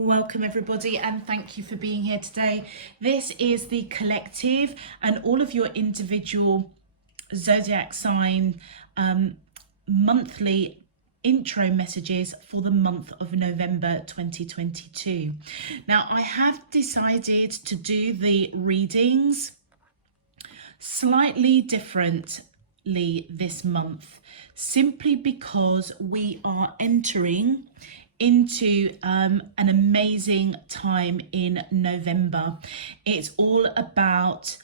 Welcome everybody, and thank you for being here today. This is the collective and all of your individual zodiac sign monthly intro messages for the month of November 2022. Now, I have decided to do the readings slightly differently this month, simply because we are entering into an amazing time in November. It's all about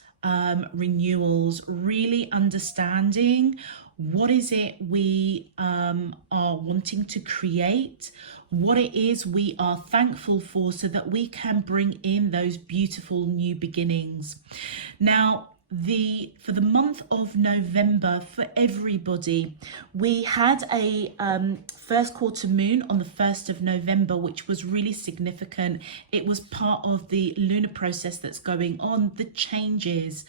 renewals, really understanding what is it we are wanting to create, what it is we are thankful for, so that we can bring in those beautiful new beginnings. Now, for the month of November, for everybody, we had a first quarter moon on the 1st of November, which was really significant. It was part of the lunar process that's going on, the changes.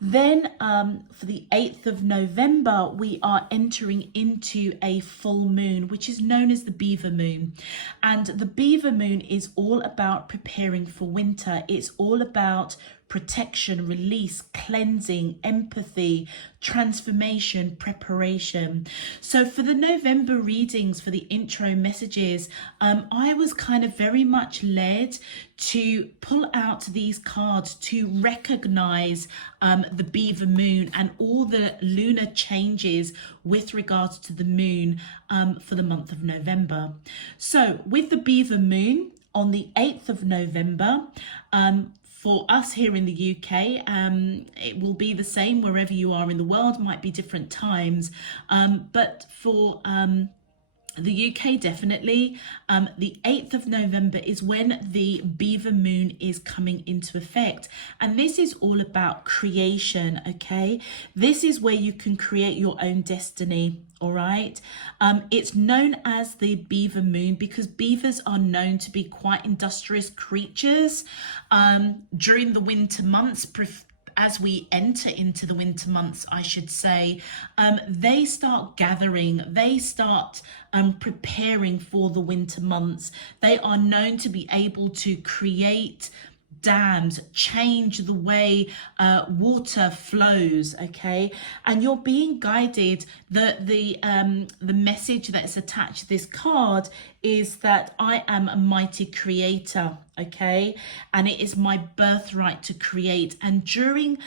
Then for the 8th of November, we are entering into a full moon, which is known as the beaver moon. And the beaver moon is all about preparing for winter. It's all about protection, release, cleansing, empathy, transformation, preparation. So for the November readings, for the intro messages, I was kind of very much led to pull out these cards to recognize the beaver moon and all the lunar changes with regards to the moon for the month of November. So with the beaver moon on the 8th of November, for us here in the UK, it will be the same wherever you are in the world, might be different times, but for the UK, definitely, the 8th of November is when the beaver moon is coming into effect. And this is all about creation, okay? This is where you can create your own destiny, all right? It's known as the beaver moon because beavers are known to be quite industrious creatures during the winter months. As we enter into the winter months, I should say, they start gathering, they start preparing for the winter months. They are known to be able to create dams, change the way water flows, okay? And you're being guided. The message that is attached to this card is that I am a mighty creator, okay? And it is my birthright to create. And during,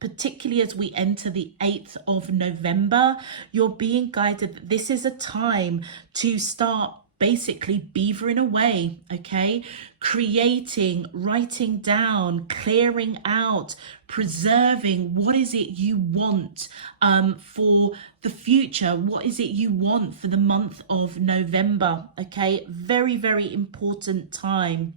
particularly as we enter the 8th of November, you're being guided that this is a time to start basically beavering away, okay? Creating, writing down, clearing out, preserving. What is it you want for the future? What is it you want for the month of November? Okay, very, very important time.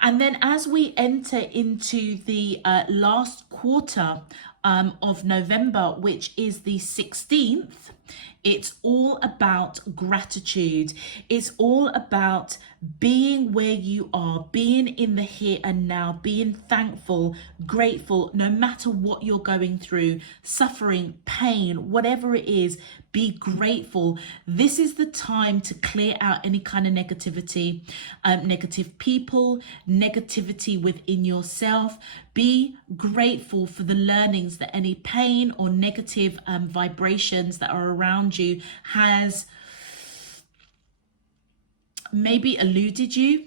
And then as we enter into the last quarter of November, which is the 16th, it's all about gratitude. It's all about being where you are, being in the here and now, being thankful, grateful, no matter what you're going through, suffering, pain, whatever it is, be grateful. This is the time to clear out any kind of negativity, negative people, negativity within yourself. Be grateful for the learnings that any pain or negative vibrations that are around you has maybe eluded you,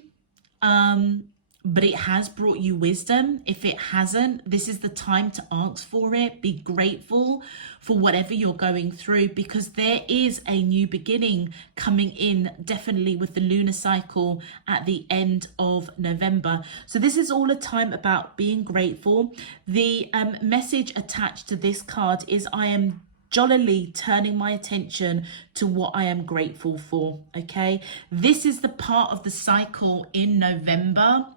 but it has brought you wisdom. If it hasn't, this is the time to ask for it. Be grateful for whatever you're going through, because there is a new beginning coming in, definitely with the lunar cycle at the end of November. So this is all a time about being grateful. The message attached to this card is I am jollily turning my attention to what I am grateful for, okay? This is the part of the cycle in November,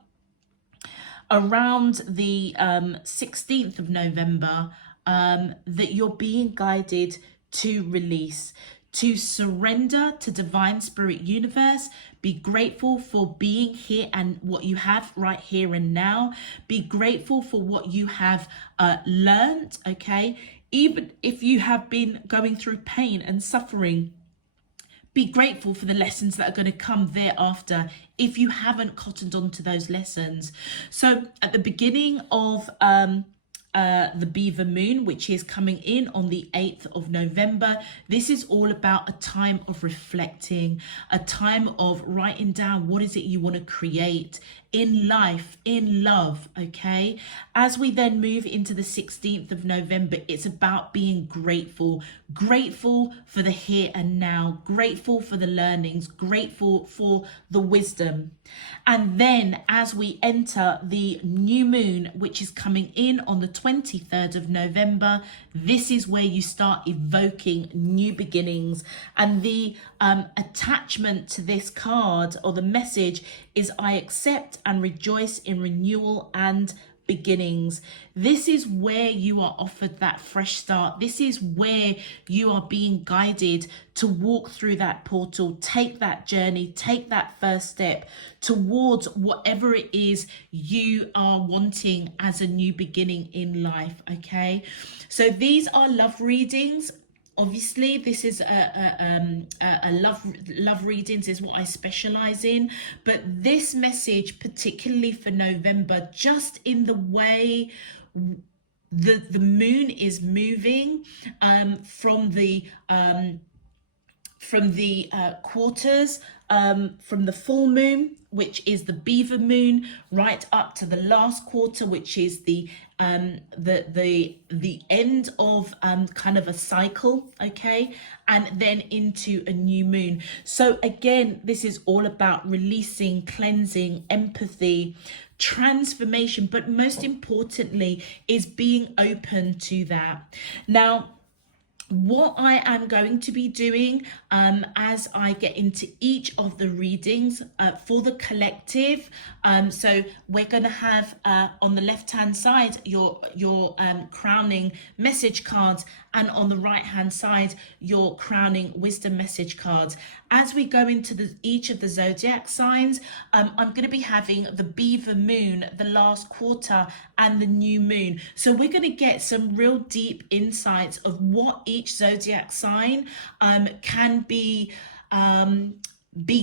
around the 16th of November, that you're being guided to release, to surrender to divine spirit universe. Be grateful for being here and what you have right here and now. Be grateful for what you have learned, okay? Even if you have been going through pain and suffering, be grateful for the lessons that are going to come thereafter if you haven't cottoned on to those lessons. So at the beginning of the beaver moon, which is coming in on the 8th of November. This is all about a time of reflecting, a time of writing down what is it you want to create in life, in love, okay? As we then move into the 16th of November, it's about being grateful, grateful for the here and now, grateful for the learnings, grateful for the wisdom. And then as we enter the new moon, which is coming in on the 23rd of November, this is where you start evoking new beginnings. And the attachment to this card, or the message, is I accept and rejoice in renewal and beginnings. This is where you are offered that fresh start. This is where you are being guided to walk through that portal, take that journey, take that first step towards whatever it is you are wanting as a new beginning in life, okay? So these are love readings. Obviously, this is a love readings is what I specialize in, but this message, particularly for November, just in the way the moon is moving from the quarters, from the full moon, which is the beaver moon, right up to the last quarter, which is the end of kind of a cycle, okay, and then into a new moon. So again, this is all about releasing, cleansing, empathy, transformation, but most importantly is being open to that. Now, what I am going to be doing as I get into each of the readings for the collective, so we're going to have on the left hand side your crowning message cards, and on the right hand side your crowning wisdom message cards. As we go into each of the zodiac signs, I'm going to be having the beaver moon, the last quarter, and the new moon. So we're going to get some real deep insights of what each zodiac sign can be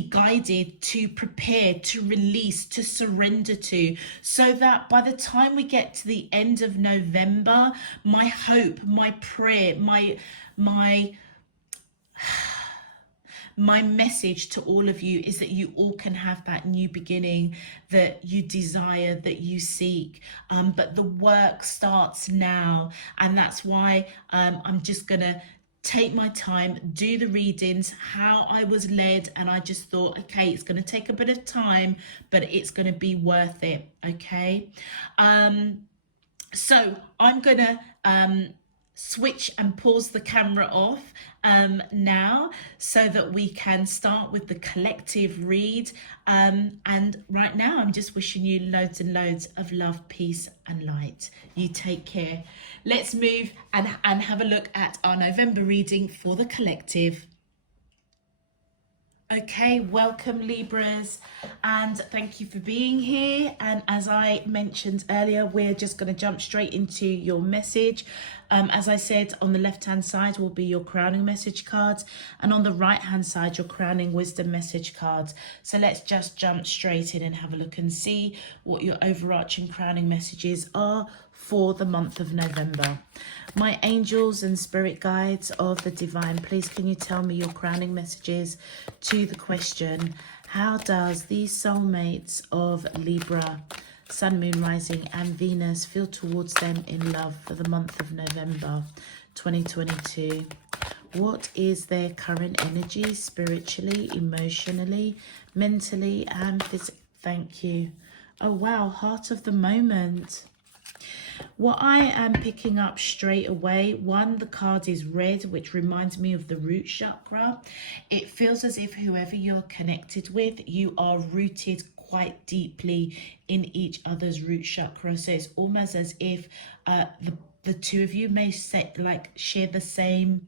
guided to prepare, to release, to surrender to, so that by the time we get to the end of November, my hope, my prayer, my message to all of you is that you all can have that new beginning that you desire, that you seek, but the work starts now. And that's why I'm just gonna take my time, do the readings how I was led, and I just thought, okay, it's going to take a bit of time, but it's going to be worth it, okay? So I'm going to switch and pause the camera off now, so that we can start with the collective read, and right now I'm just wishing you loads and loads of love, peace and light. You take care. Let's move and have a look at our November reading for the collective. Okay, welcome Libras, and thank you for being here. And as I mentioned earlier, we're just going to jump straight into your message. As I said, on the left hand side will be your crowning message cards, and on the right hand side your crowning wisdom message cards. So let's just jump straight in and have a look and see what your overarching crowning messages are for the month of November. My angels and spirit guides of the divine, please can you tell me your crowning messages to the question, how does these soulmates of Libra, Sun, Moon, Rising and Venus feel towards them in love for the month of November 2022? What is their current energy spiritually, emotionally, mentally and physically? Thank you. Oh wow, heart of the moment. What I am picking up straight away, one, the card is red, which reminds me of the root chakra. It feels as if whoever you're connected with, you are rooted quite deeply in each other's root chakra. So it's almost as if the two of you may share the same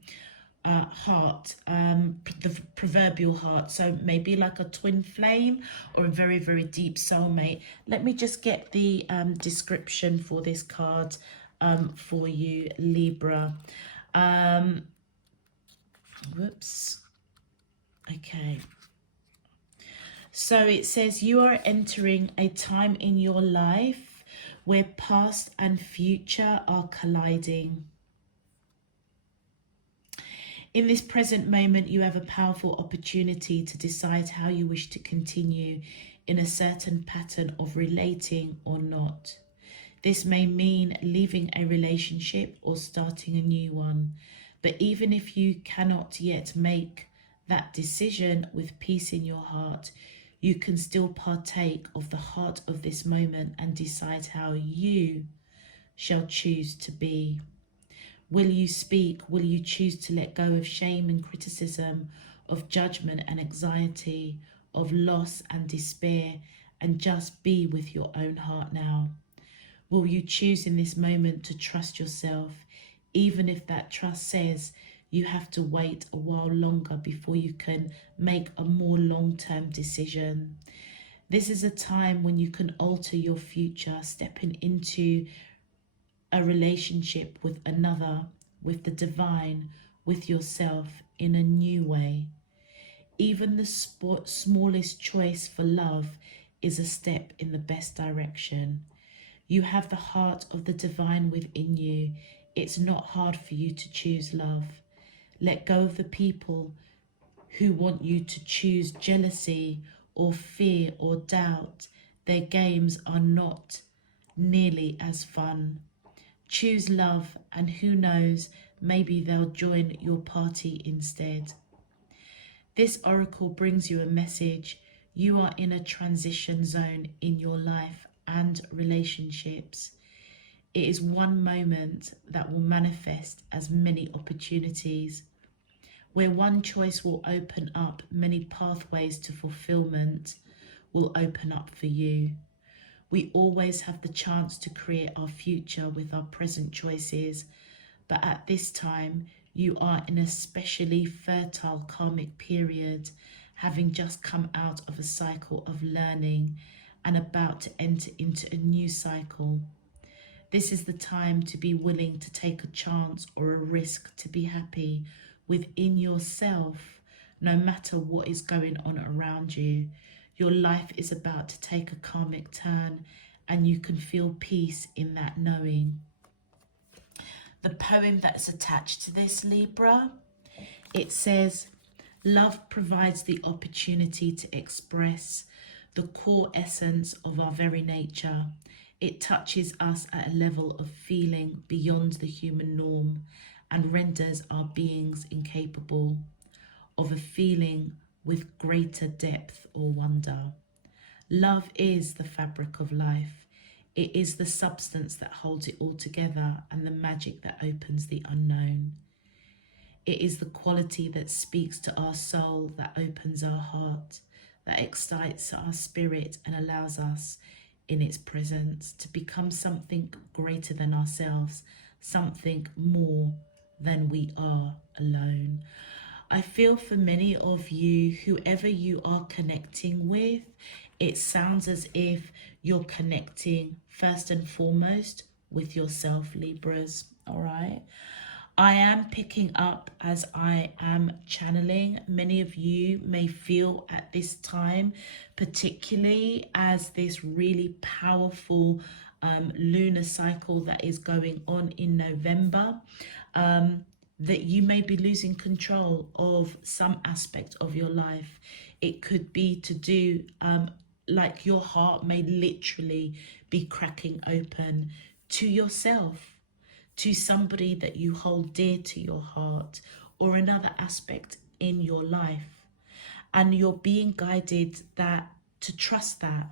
heart, the proverbial heart, so maybe like a twin flame or a very, very deep soulmate. Let me just get the description for this card for you, Libra. Whoops. Okay. So it says you are entering a time in your life where past and future are colliding. In this present moment, you have a powerful opportunity to decide how you wish to continue in a certain pattern of relating or not. This may mean leaving a relationship or starting a new one. But even if you cannot yet make that decision with peace in your heart, you can still partake of the heart of this moment and decide how you shall choose to be. Will you speak? Will you choose to let go of shame and criticism, of judgment and anxiety, of loss and despair, and just be with your own heart now? Will you choose in this moment to trust yourself, even if that trust says you have to wait a while longer before you can make a more long-term decision? This is a time when you can alter your future, stepping into a relationship with another, with the divine, with yourself in a new way. Even the smallest choice for love is a step in the best direction. You have the heart of the divine within you. It's not hard for you to choose love. Let go of the people who want you to choose jealousy or fear or doubt. Their games are not nearly as fun. Choose love, and who knows, maybe they'll join your party instead. This oracle brings you a message. You are in a transition zone in your life and relationships. It is one moment that will manifest as many opportunities. Where one choice will open up, many pathways to fulfillment will open up for you. We always have the chance to create our future with our present choices, but at this time, you are in a especially fertile karmic period, having just come out of a cycle of learning and about to enter into a new cycle. This is the time to be willing to take a chance or a risk to be happy within yourself, no matter what is going on around you. Your life is about to take a karmic turn, and you can feel peace in that knowing. The poem that's attached to this, Libra, it says, love provides the opportunity to express the core essence of our very nature. It touches us at a level of feeling beyond the human norm and renders our beings incapable of a feeling with greater depth or wonder. Love is the fabric of life. It is the substance that holds it all together and the magic that opens the unknown. It is the quality that speaks to our soul, that opens our heart, that excites our spirit and allows us in its presence to become something greater than ourselves, something more than we are alone. I feel for many of you, whoever you are connecting with, it sounds as if you're connecting first and foremost with yourself, Libras, all right? I am picking up as I am channeling. Many of you may feel at this time, particularly as this really powerful lunar cycle that is going on in November, that you may be losing control of some aspect of your life. It could be to do like your heart may literally be cracking open to yourself, to somebody that you hold dear to your heart, or another aspect in your life. And you're being guided to trust that.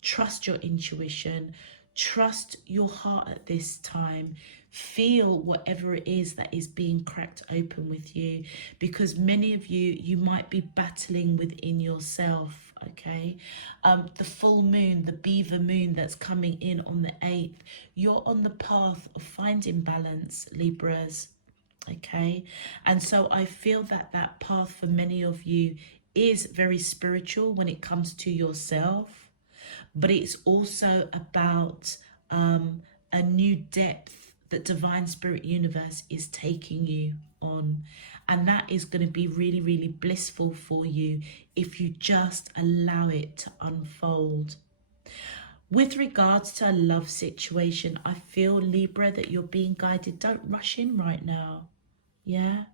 Trust your intuition. Trust your heart at this time. Feel whatever it is that is being cracked open with you, because many of you might be battling within yourself, okay? The full moon, the beaver moon that's coming in on the 8th, you're on the path of finding balance, Libras, okay? And so I feel that that path for many of you is very spiritual when it comes to yourself, but it's also about a new depth that divine spirit universe is taking you on. And that is going to be really, really blissful for you if you just allow it to unfold. With regards to a love situation, I feel, Libra, that you're being guided. Don't rush in right now. Yeah?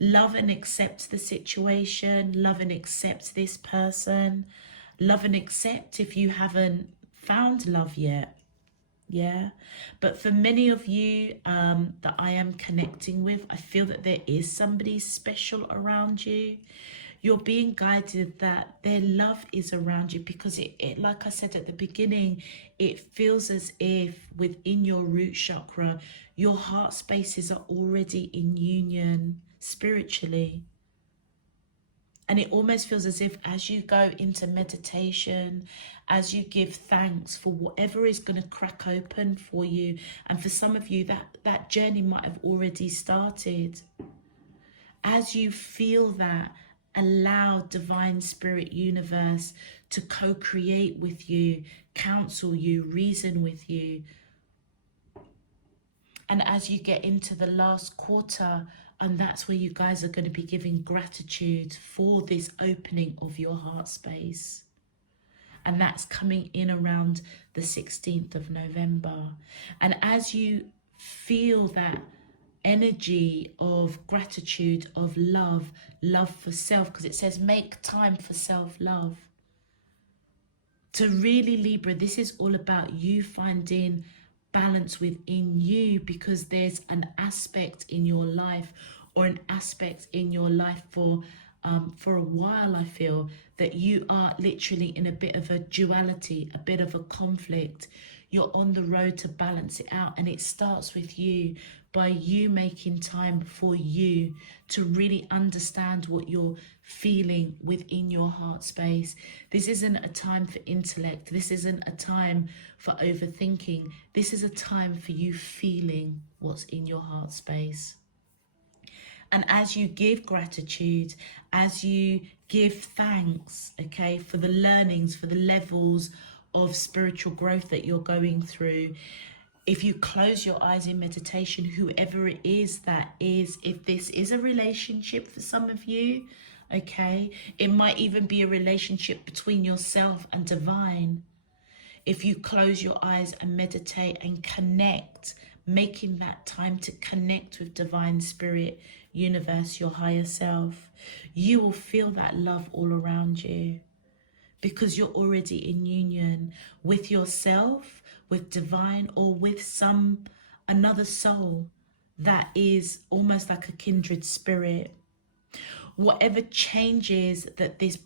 Love and accept the situation. Love and accept this person. Love and accept if you haven't found love yet. Yeah, but for many of you that I am connecting with, I feel that there is somebody special around you. You're being guided that their love is around you, because it like I said at the beginning, it feels as if within your root chakra, your heart spaces are already in union spiritually. And it almost feels as if as you go into meditation, as you give thanks for whatever is going to crack open for you, and for some of you that journey might have already started. As you feel that, allow divine spirit universe to co-create with you, counsel you, reason with you. And as you get into the last quarter, and that's where you guys are going to be giving gratitude for this opening of your heart space. And that's coming in around the 16th of November. And as you feel that energy of gratitude, of love, love for self, because it says make time for self-love. To really, Libra, this is all about you finding balance within you, because there's an aspect in your life, or an aspect in your life for a while, I feel that you are literally in a bit of a duality, a bit of a conflict. You're on the road to balance it out, and it starts with you, by you making time for you to really understand what you're feeling within your heart space. This isn't a time for intellect. This isn't a time for overthinking. This is a time for you feeling what's in your heart space. And as you give gratitude, as you give thanks, okay, for the learnings, for the levels of spiritual growth that you're going through, if you close your eyes in meditation, whoever it is that is, if this is a relationship for some of you, okay, it might even be a relationship between yourself and divine. If you close your eyes and meditate and connect, making that time to connect with divine spirit, universe, your higher self, you will feel that love all around you, because you're already in union with yourself, with divine, or with another soul that is almost like a kindred spirit. Whatever changes that this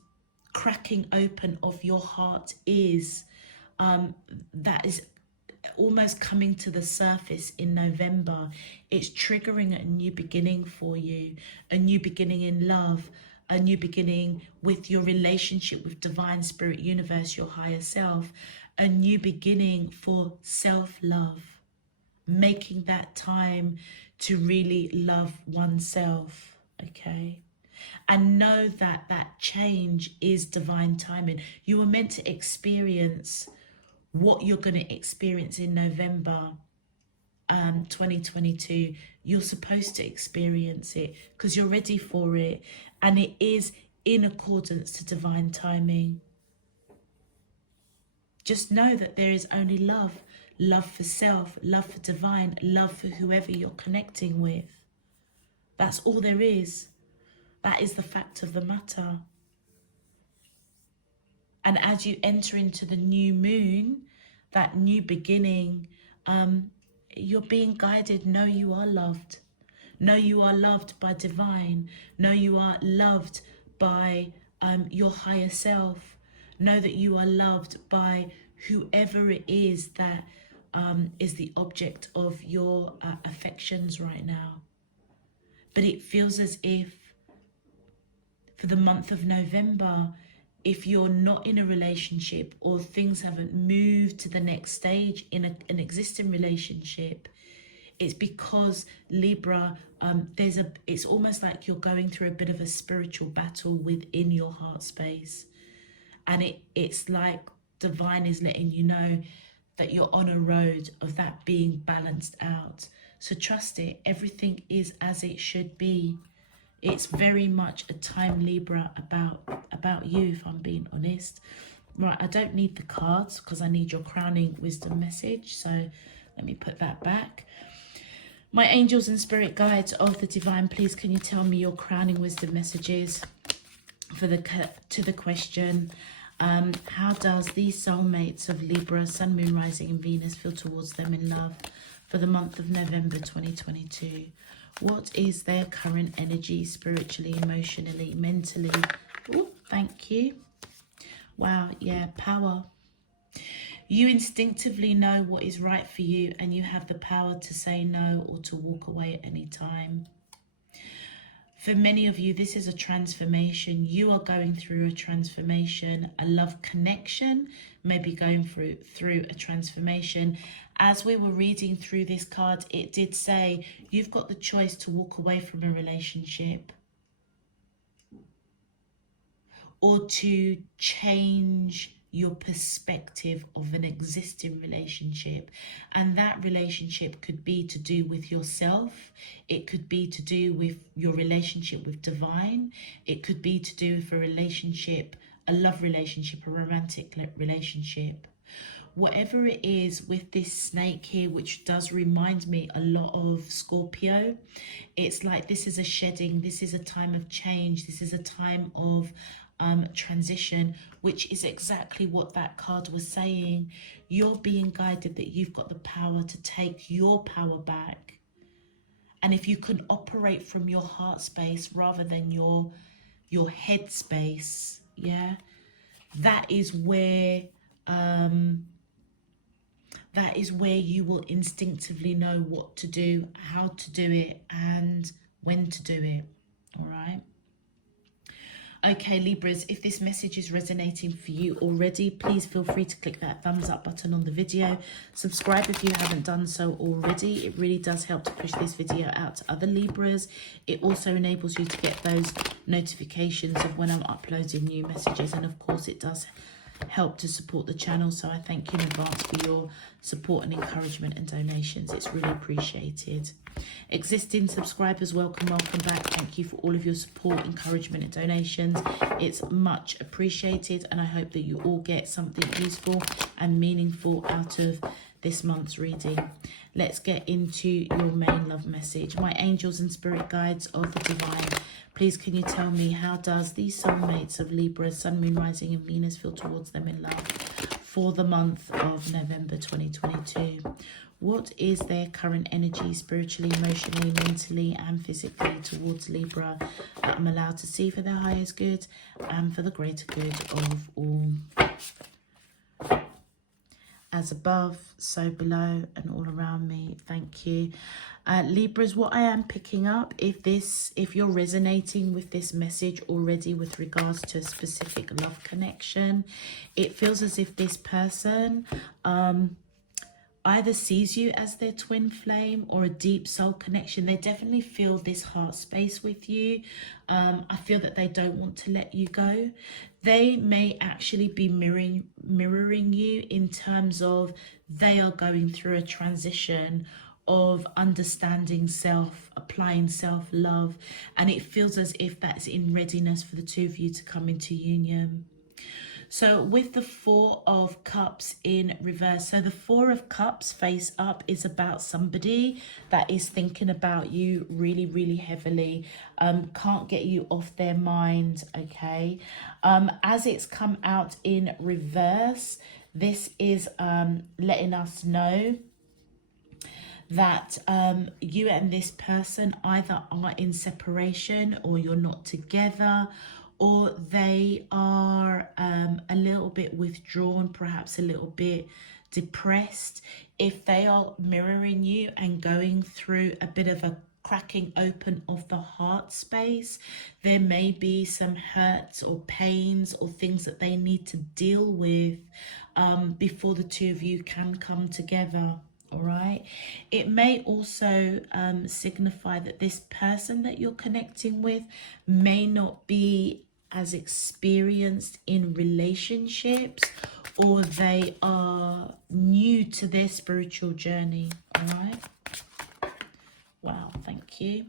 cracking open of your heart is, that is almost coming to the surface in November, it's triggering a new beginning for you, a new beginning in love, a new beginning with your relationship with divine spirit universe, your higher self, a new beginning for self-love, making that time to really love oneself, okay? And know that that change is divine timing. You were meant to experience what you're going to experience in November 2022. You're supposed to experience it because you're ready for it, and it is in accordance to divine timing. Just know that there is only love, love for self, love for divine, love for whoever you're connecting with. That's all there is. That is the fact of the matter. And as you enter into the new moon, that new beginning, you're being guided. Know you are loved. Know you are loved by divine. Know you are loved by your higher self. Know that you are loved by whoever it is that is the object of your affections right now. But it feels as if for the month of November, if you're not in a relationship or things haven't moved to the next stage in an existing relationship, it's because Libra, it's almost like you're going through a bit of a spiritual battle within your heart space. And it's like divine is letting you know that you're on a road of that being balanced out. So trust it. Everything is as it should be. It's very much a time, Libra, about you, if I'm being honest. Right, I don't need the cards because I need your crowning wisdom message. So let me put that back. My angels and spirit guides of the divine, please can you tell me your crowning wisdom messages for to the question, how does these soulmates of Libra, Sun, Moon, Rising and Venus feel towards them in love for the month of November 2022? What is their current energy spiritually, emotionally, mentally? Oh, thank you. Wow, yeah, power. You instinctively know what is right for you and you have the power to say no or to walk away at any time. For many of you, this is a transformation. You are going through a transformation, a love connection, maybe going through a transformation. As we were reading through this card, it did say you've got the choice to walk away from a relationship or to change your perspective of an existing relationship. And that relationship could be to do with yourself. It could be to do with your relationship with divine. It could be to do with a relationship, a love relationship, a romantic relationship. Whatever it is with this snake here, which does remind me a lot of Scorpio, it's like this is a shedding, this is a time of change, this is a time of transition, which is exactly what that card was saying. You're being guided that you've got the power to take your power back. And if you can operate from your heart space rather than your head space, yeah, that is where you will instinctively know what to do, how to do it, and when to do it. All right. Okay, Libras, if this message is resonating for you already, please feel free to click that thumbs up button on the video. Subscribe if you haven't done so already. It really does help to push this video out to other Libras. It also enables you to get those notifications of when I'm uploading new messages. And of course, it does help to support the channel. So I thank you in advance for your support and encouragement and donations. It's really appreciated. Existing subscribers, welcome back. Thank you for all of your support, encouragement and donations. It's much appreciated, and I hope that you all get something useful and meaningful out of this month's reading. Let's get into your main love message. My angels and spirit guides of the divine, please can you tell me, how does these soulmates of Libra, Sun, Moon, Rising and Venus feel towards them in love for the month of November 2022? What is their current energy spiritually, emotionally, mentally and physically towards Libra that I'm allowed to see for their highest good and for the greater good of all? As above, so below and all around me. Thank you. Libras, what I am picking up, if you're resonating with this message already with regards to a specific love connection, it feels as if this person either sees you as their twin flame or a deep soul connection. They definitely feel this heart space with you. I feel that they don't want to let you go. They may actually be mirroring you in terms of they are going through a transition of understanding self, applying self-love, and it feels as if that's in readiness for the two of you to come into union. So with the Four of Cups in reverse, so the Four of Cups face up is about somebody that is thinking about you really, really heavily, can't get you off their mind, okay? As it's come out in reverse, this is letting us know that you and this person either are in separation or you're not together, or they are a little bit withdrawn, perhaps a little bit depressed. If they are mirroring you and going through a bit of a cracking open of the heart space, there may be some hurts or pains or things that they need to deal with before the two of you can come together. All right. It may also signify that this person that you're connecting with may not be as experienced in relationships, or they are new to their spiritual journey. All right. Wow, thank you.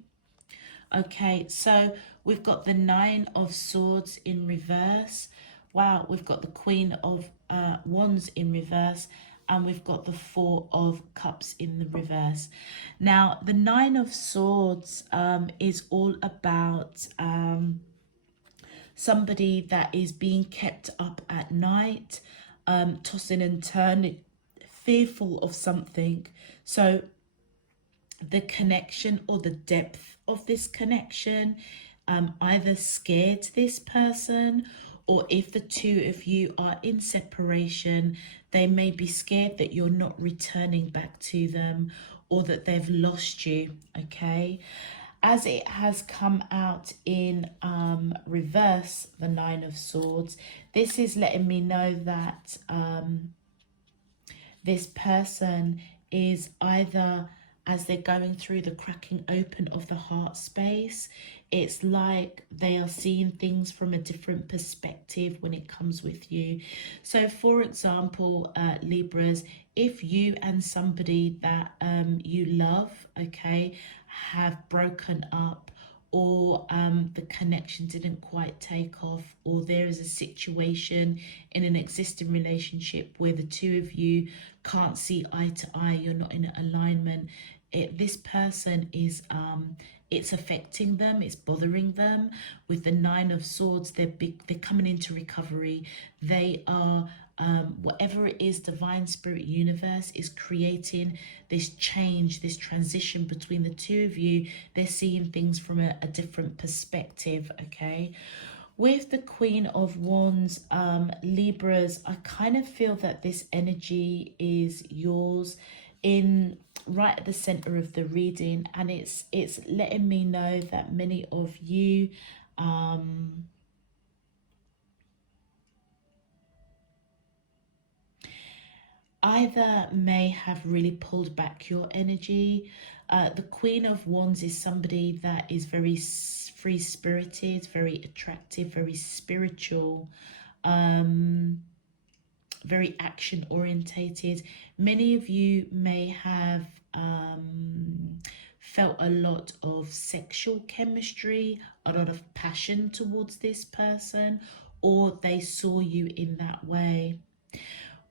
Okay, so we've got the Nine of Swords in reverse. Wow, we've got the Queen of Wands in reverse, and we've got the Four of Cups in the reverse. Now, the Nine of Swords is all about somebody that is being kept up at night, tossing and turning, fearful of something. So the connection or the depth of this connection either scared this person, or if the two of you are in separation, they may be scared that you're not returning back to them, or that they've lost you. Okay, as it has come out in reverse, the Nine of Swords, this is letting me know that this person is either, as they're going through the cracking open of the heart space, it's like they are seeing things from a different perspective when it comes with you. So for example, Libras, if you and somebody that you love, okay, have broken up, or the connection didn't quite take off, or there is a situation in an existing relationship where the two of you can't see eye to eye, you're not in alignment, this person is it's affecting them, it's bothering them. With the Nine of Swords, they're coming into recovery. They are whatever it is, divine spirit universe is creating this change, this transition between the two of you. They're seeing things from a different perspective. Okay, with the Queen of Wands, Libras, I kind of feel that this energy is yours, in right at the center of the reading, and it's letting me know that many of you either may have really pulled back your energy. The Queen of Wands is somebody that is very free-spirited, very attractive, very spiritual, very action orientated. Many of you may have felt a lot of sexual chemistry, a lot of passion towards this person, or they saw you in that way.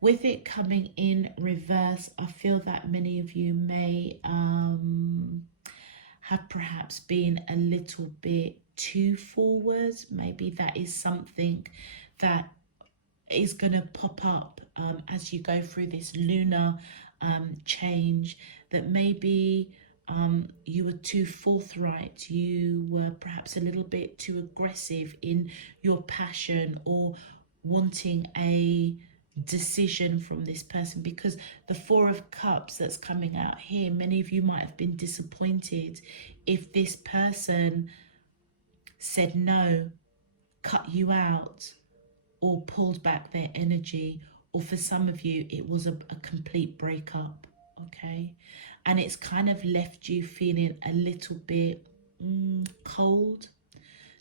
With it coming in reverse, I feel that many of you may have perhaps been a little bit too forward. Maybe that is something that is going to pop up as you go through this lunar change, that maybe you were too forthright, you were perhaps a little bit too aggressive in your passion, or wanting a decision from this person, because the Four of Cups that's coming out here, many of you might have been disappointed if this person said no, cut you out, or pulled back their energy, or for some of you it was a complete breakup. Okay, and it's kind of left you feeling a little bit cold,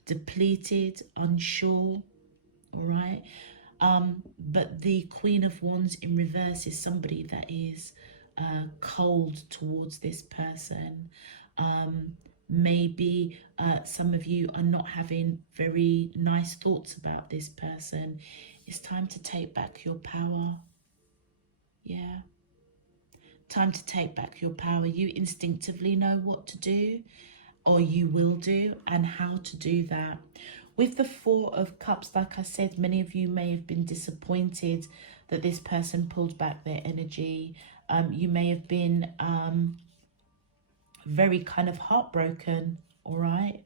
depleted, unsure. All right, but the Queen of Wands in reverse is somebody that is cold towards this person. Maybe some of you are not having very nice thoughts about this person. It's time to take back your power. Yeah. Time to take back your power. You instinctively know what to do, or you will do, and how to do that. With the Four of Cups, like I said, many of you may have been disappointed that this person pulled back their energy. You may have been very kind of heartbroken. All right,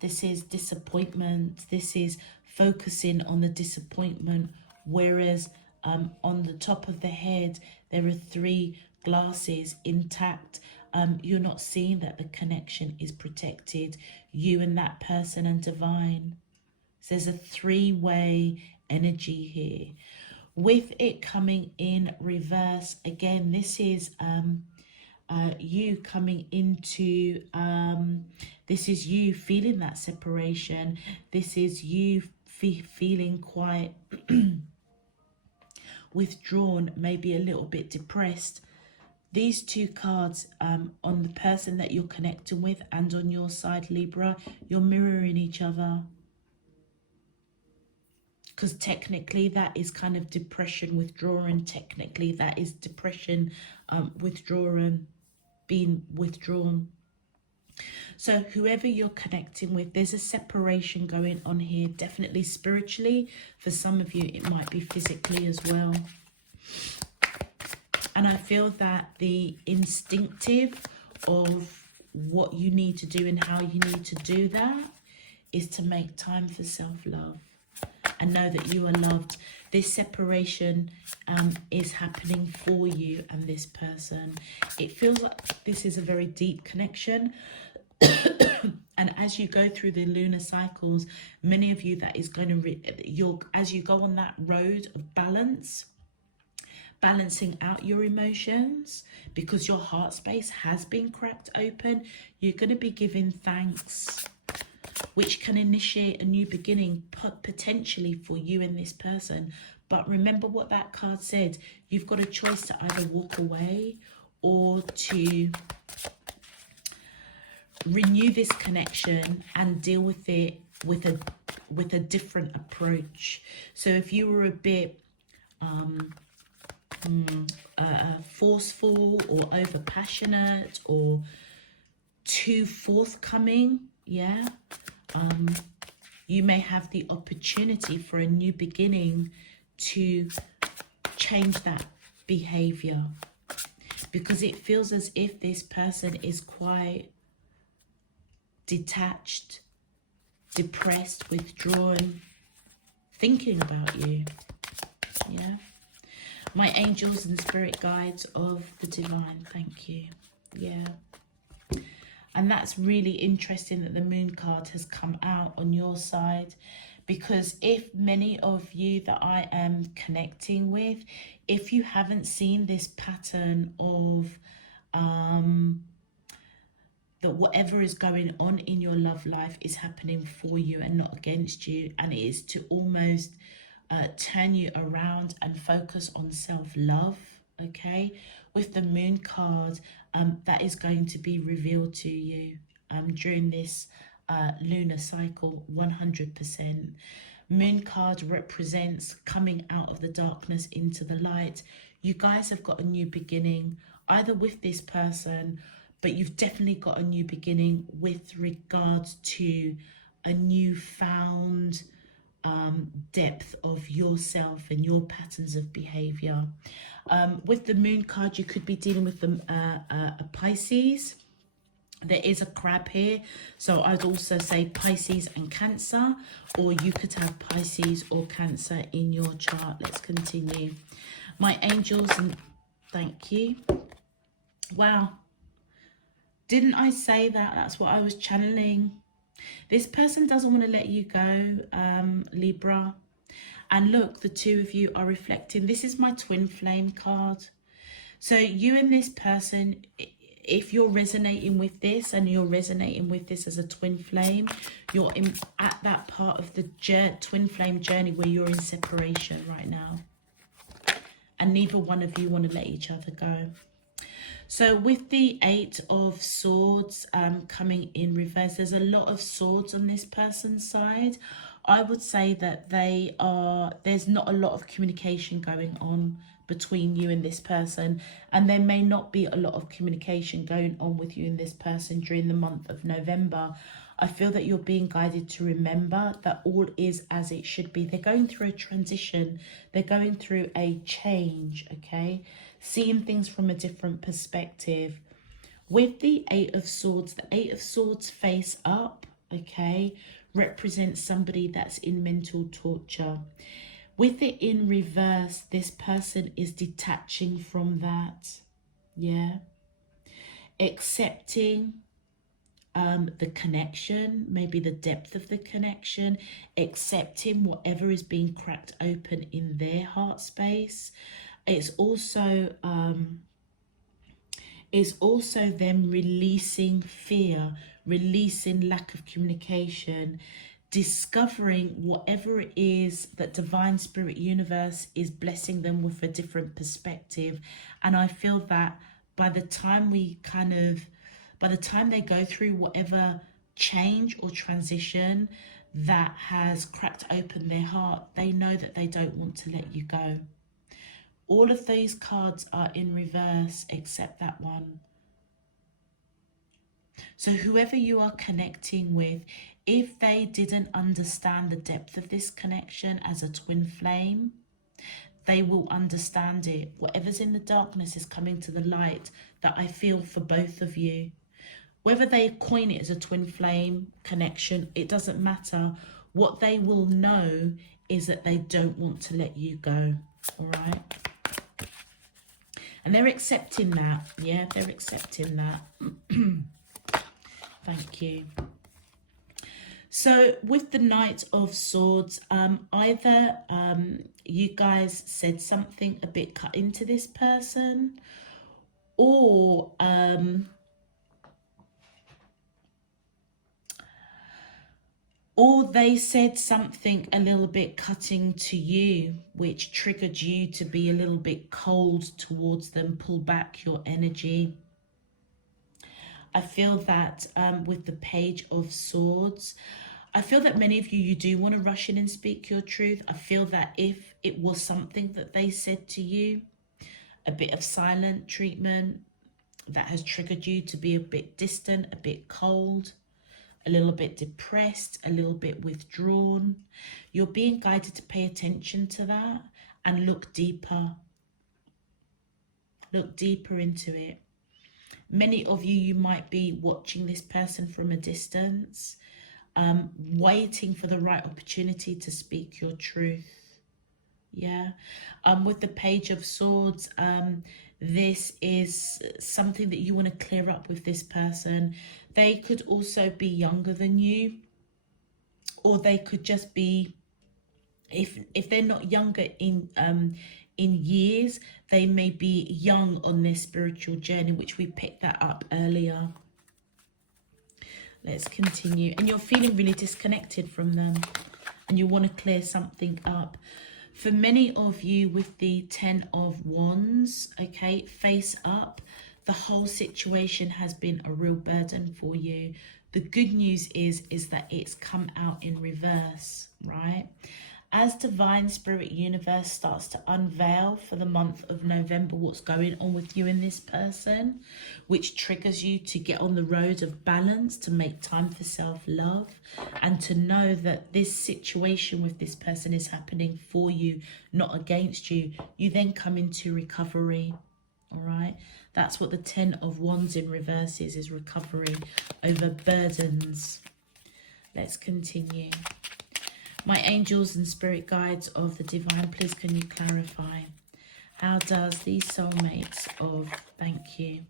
this is disappointment. This is focusing on the disappointment, whereas on the top of the head there are three glasses intact. You're not seeing that the connection is protected, you and that person and divine. So there's a three-way energy here. With it coming in reverse, again, this is you coming into this is you feeling that separation. This is you feeling quite withdrawn, maybe a little bit depressed. These two cards on the person that you're connecting with and on your side, Libra, you're mirroring each other. Because technically that is kind of depression withdrawn. Technically that is depression withdrawn, being withdrawn. So whoever you're connecting with, there's a separation going on here, definitely spiritually. For some of you, it might be physically as well. And I feel that the instinctive of what you need to do and how you need to do that is to make time for self-love and know that you are loved. This separation is happening for you and this person. It feels like this is a very deep connection. And as you go through the lunar cycles, many of you, that is going to, as you go on that road of balancing out your emotions, because your heart space has been cracked open, you're going to be giving thanks, which can initiate a new beginning, potentially for you and this person. But remember what that card said. You've got a choice to either walk away or to renew this connection and deal with it with a different approach. So if you were a bit forceful or over passionate or too forthcoming, yeah, you may have the opportunity for a new beginning to change that behavior, because it feels as if this person is quite detached, depressed, withdrawn, thinking about you. Yeah. My angels and spirit guides of the divine, thank you. Yeah. And that's really interesting that the moon card has come out on your side, because if many of you that I am connecting with, if you haven't seen this pattern of that whatever is going on in your love life is happening for you and not against you, and it is to almost turn you around and focus on self-love, okay? With the moon card, that is going to be revealed to you during this lunar cycle, 100%. Moon card represents coming out of the darkness into the light. You guys have got a new beginning, either with this person, but you've definitely got a new beginning with regards to a newfound depth of yourself and your patterns of behavior. With the moon card, you could be dealing with a Pisces. There is a crab here, so I'd also say Pisces and Cancer, or you could have Pisces or Cancer in your chart. Let's continue. My angels, and thank you. Wow. Didn't I say that? That's what I was channeling. This person doesn't want to let you go, Libra. And look, the two of you are reflecting. This is my twin flame card. So you and this person, if you're resonating with this and you're resonating with this as a twin flame, you're at that part of the twin flame journey where you're in separation right now. And neither one of you want to let each other go. So with the 8 of Swords coming in reverse, there's a lot of swords on this person's side. I would say that there's not a lot of communication going on between you and this person, and there may not be a lot of communication going on with you and this person during the month of November. I feel that you're being guided to remember that all is as it should be. They're going through a transition. They're going through a change, okay? Seeing things from a different perspective. With the 8 of Swords, the 8 of Swords face up, okay, represents somebody that's in mental torture. With it in reverse, this person is detaching from that, yeah, accepting the connection, maybe the depth of the connection, accepting whatever is being cracked open in their heart space. It's also them releasing fear, releasing lack of communication, discovering whatever it is that divine spirit universe is blessing them with a different perspective. And I feel that by the time they go through whatever change or transition that has cracked open their heart, they know that they don't want to let you go. All of these cards are in reverse except that one. So whoever you are connecting with, if they didn't understand the depth of this connection as a twin flame, they will understand it. Whatever's in the darkness is coming to the light that I feel for both of you. Whether they coin it as a twin flame connection, it doesn't matter. What they will know is that they don't want to let you go. All right? And they're accepting that. Yeah, they're accepting that. Thank you. So with the Knight of Swords, either you guys said something a bit cutting to this person, or they said something a little bit cutting to you, which triggered you to be a little bit cold towards them, pull back your energy. I feel that with the Page of Swords, I feel that many of you do want to rush in and speak your truth. I feel that if it was something that they said to you, a bit of silent treatment that has triggered you to be a bit distant, a bit cold, a little bit depressed, a little bit withdrawn, you're being guided to pay attention to that and look deeper. Look deeper into it. Many of you might be watching this person from a distance, waiting for the right opportunity to speak your truth. Yeah. With the Page of Swords, this is something that you want to clear up with this person. They could also be younger than you, or they could just be, if they're not younger in years, they may be young on their spiritual journey, which we picked that up earlier. Let's continue. And you're feeling really disconnected from them and you want to clear something up. For many of you with the Ten of Wands, okay, face up. The whole situation has been a real burden for you. The good news is that it's come out in reverse, right? As Divine Spirit Universe starts to unveil for the month of November what's going on with you and this person, which triggers you to get on the road of balance, to make time for self-love, and to know that this situation with this person is happening for you, not against you, you then come into recovery. All right, that's what the Ten of Wands in reverse is recovery over burdens. Let's continue. My angels and spirit guides of the divine, please can you clarify? How does these soulmates of, thank you.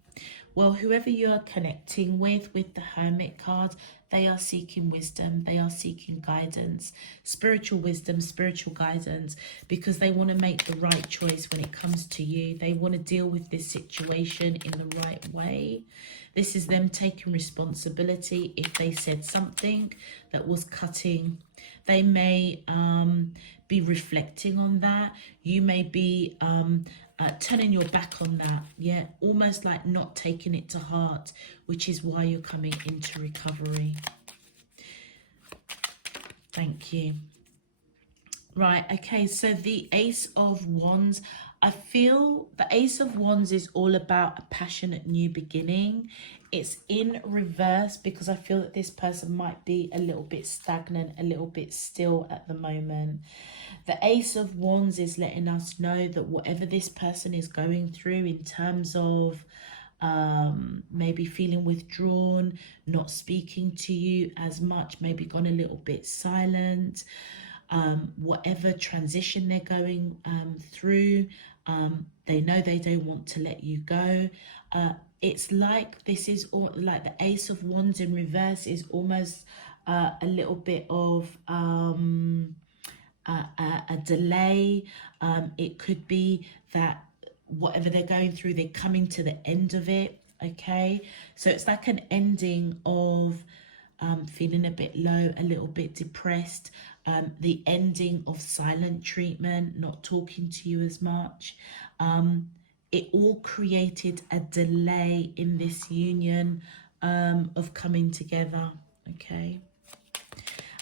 Well, whoever you are connecting with the Hermit card, they are seeking wisdom. They are seeking guidance, spiritual wisdom, spiritual guidance, because they want to make the right choice when it comes to you. They want to deal with this situation in the right way. This is them taking responsibility. If they said something that was cutting, they may be reflecting on that. You may be turning your back on that, yeah, almost like not taking it to heart, which is why you're coming into recovery. Thank you. Right, okay, so the Ace of Wands, I feel the Ace of Wands is all about a passionate new beginning. It's in reverse because I feel that this person might be a little bit stagnant, a little bit still at the moment. The Ace of Wands is letting us know that whatever this person is going through in terms of maybe feeling withdrawn, not speaking to you as much, maybe gone a little bit silent, whatever transition they're going through, they know they don't want to let you go. It's like this is all like the Ace of Wands in reverse is almost a little bit of a delay. It could be that whatever they're going through, they're coming to the end of it. Okay, so it's like an ending of feeling a bit low, a little bit depressed, the ending of silent treatment, not talking to you as much. It all created a delay in this union of coming together, okay?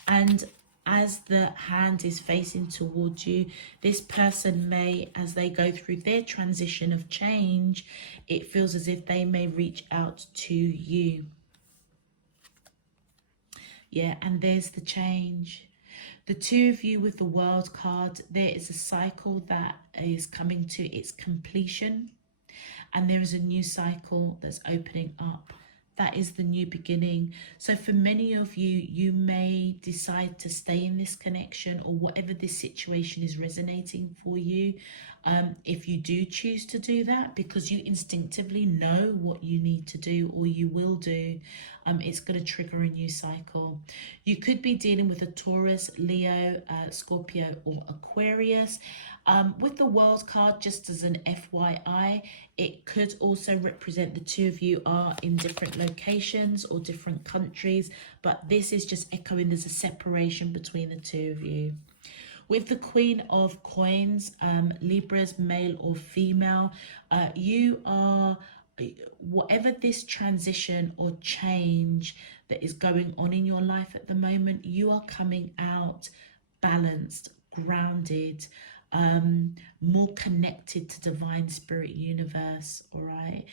And as the hand is facing towards you, this person may, as they go through their transition of change, it feels as if they may reach out to you. Yeah, and there's the change. The two of you with the World card, there is a cycle that is coming to its completion, and there is a new cycle that's opening up. That is the new beginning. So for many of you, you may decide to stay in this connection, or whatever this situation is resonating for you. If you do choose to do that, because you instinctively know what you need to do or you will do, it's going to trigger a new cycle. You could be dealing with a Taurus, Leo, Scorpio, or Aquarius. With the World card, just as an FYI, it could also represent the two of you are in different locations or different countries, but this is just echoing there's a separation between the two of you. With the Queen of Coins, Libras, male or female, you are, whatever this transition or change that is going on in your life at the moment, you are coming out balanced, grounded, more connected to divine spirit universe. All right,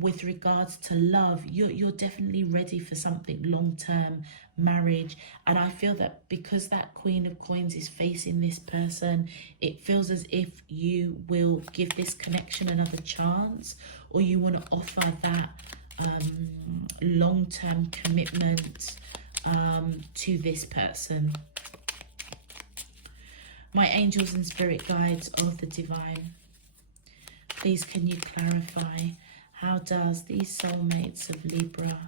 with regards to love, you're definitely ready for something long-term, marriage. And I feel that because that Queen of Coins is facing this person, it feels as if you will give this connection another chance, or you want to offer that long-term commitment to this person. My angels and spirit guides of the divine, please can you clarify, how does these soulmates of Libra,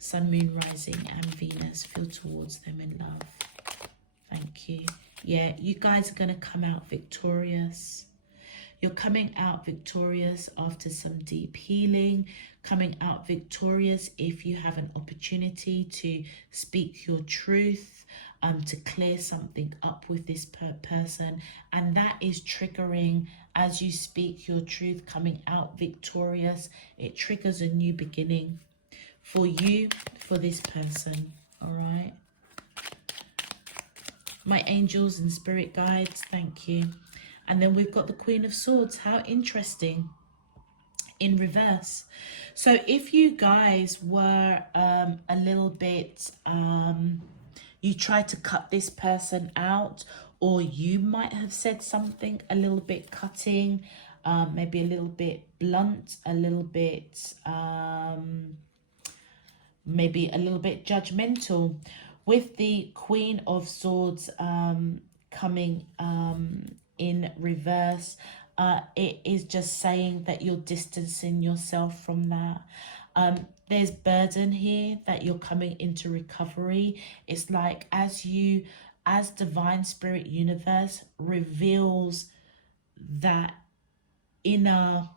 Sun, Moon, Rising and Venus feel towards them in love? Thank you. Yeah, you guys are going to come out victorious. You're coming out victorious after some deep healing, coming out victorious if you have an opportunity to speak your truth, to clear something up with this person. And that is triggering, as you speak your truth, coming out victorious. It triggers a new beginning for you, for this person. All right. My angels and spirit guides, thank you. And then we've got the Queen of Swords. How interesting. In reverse. So if you guys were a little bit, you tried to cut this person out, or you might have said something a little bit cutting, maybe a little bit blunt, a little bit, maybe a little bit judgmental. With the Queen of Swords coming in reverse, it is just saying that you're distancing yourself from that. There's burden here that you're coming into recovery. It's like as divine spirit universe reveals that inner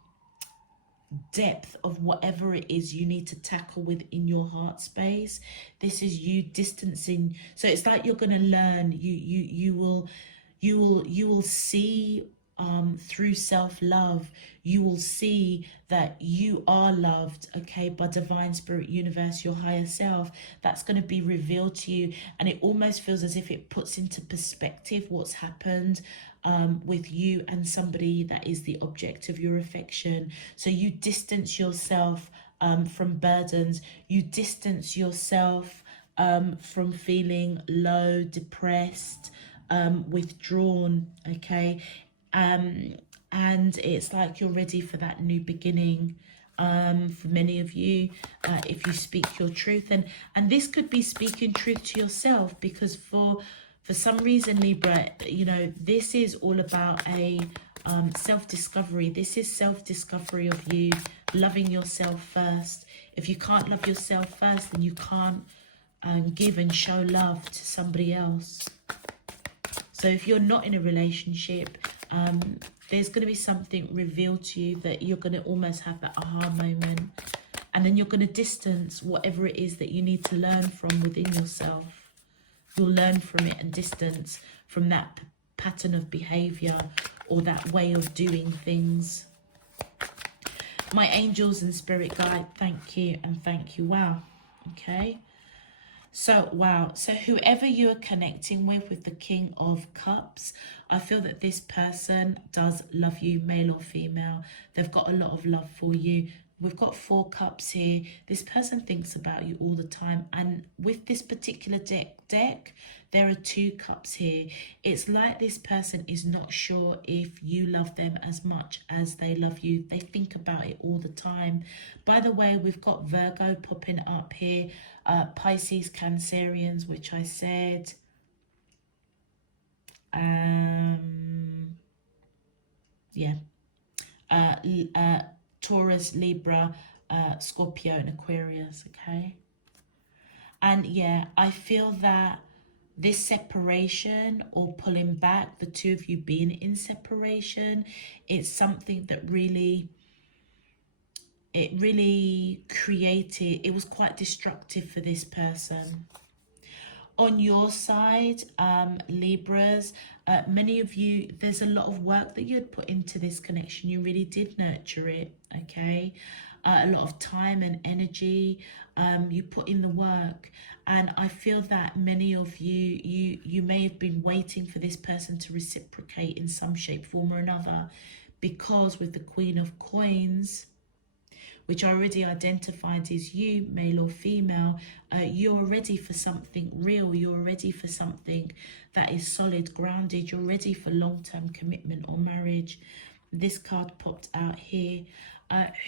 depth of whatever it is you need to tackle within your heart space, this is you distancing. So it's like you're going to learn, you will see through self-love, you will see that you are loved, okay, by divine spirit universe, your higher self. That's going to be revealed to you, and it almost feels as if it puts into perspective what's happened with you and somebody that is the object of your affection. So you distance yourself from burdens, you distance yourself from feeling low, depressed, withdrawn, okay. And it's like you're ready for that new beginning. For many of you, if you speak your truth, and this could be speaking truth to yourself, because for some reason, Libra, you know, this is all about a self-discovery. This is self-discovery of you loving yourself first. If you can't love yourself first, then you can't give and show love to somebody else. So if you're not in a relationship, there's going to be something revealed to you that you're going to almost have that aha moment. And then you're going to distance whatever it is that you need to learn from within yourself. You'll learn from it and distance from that pattern of behavior or that way of doing things. My angels and spirit guide, thank you and thank you. Wow. Okay. So, wow. So whoever you are connecting with the King of Cups, I feel that this person does love you, male or female. They've got a lot of love for you. We've got 4 cups here. This person thinks about you all the time. And with this particular deck, there are 2 cups here. It's like this person is not sure if you love them as much as they love you. They think about it all the time. By the way, we've got Virgo popping up here. Pisces, Cancerians, which I said. Yeah. Taurus, Libra, Scorpio and Aquarius, okay? And yeah, I feel that this separation or pulling back, the 2 of you being in separation, it's something that really created, it was quite destructive for this person. On your side, Libras, many of you, there's a lot of work that you had put into this connection. You really did nurture it, okay? A lot of time and energy, you put in the work. And I feel that many of you may have been waiting for this person to reciprocate in some shape, form or another, because with the Queen of Coins, which I already identified as you, male or female, you're ready for something real. You're ready for something that is solid, grounded. You're ready for long-term commitment or marriage. This card popped out here.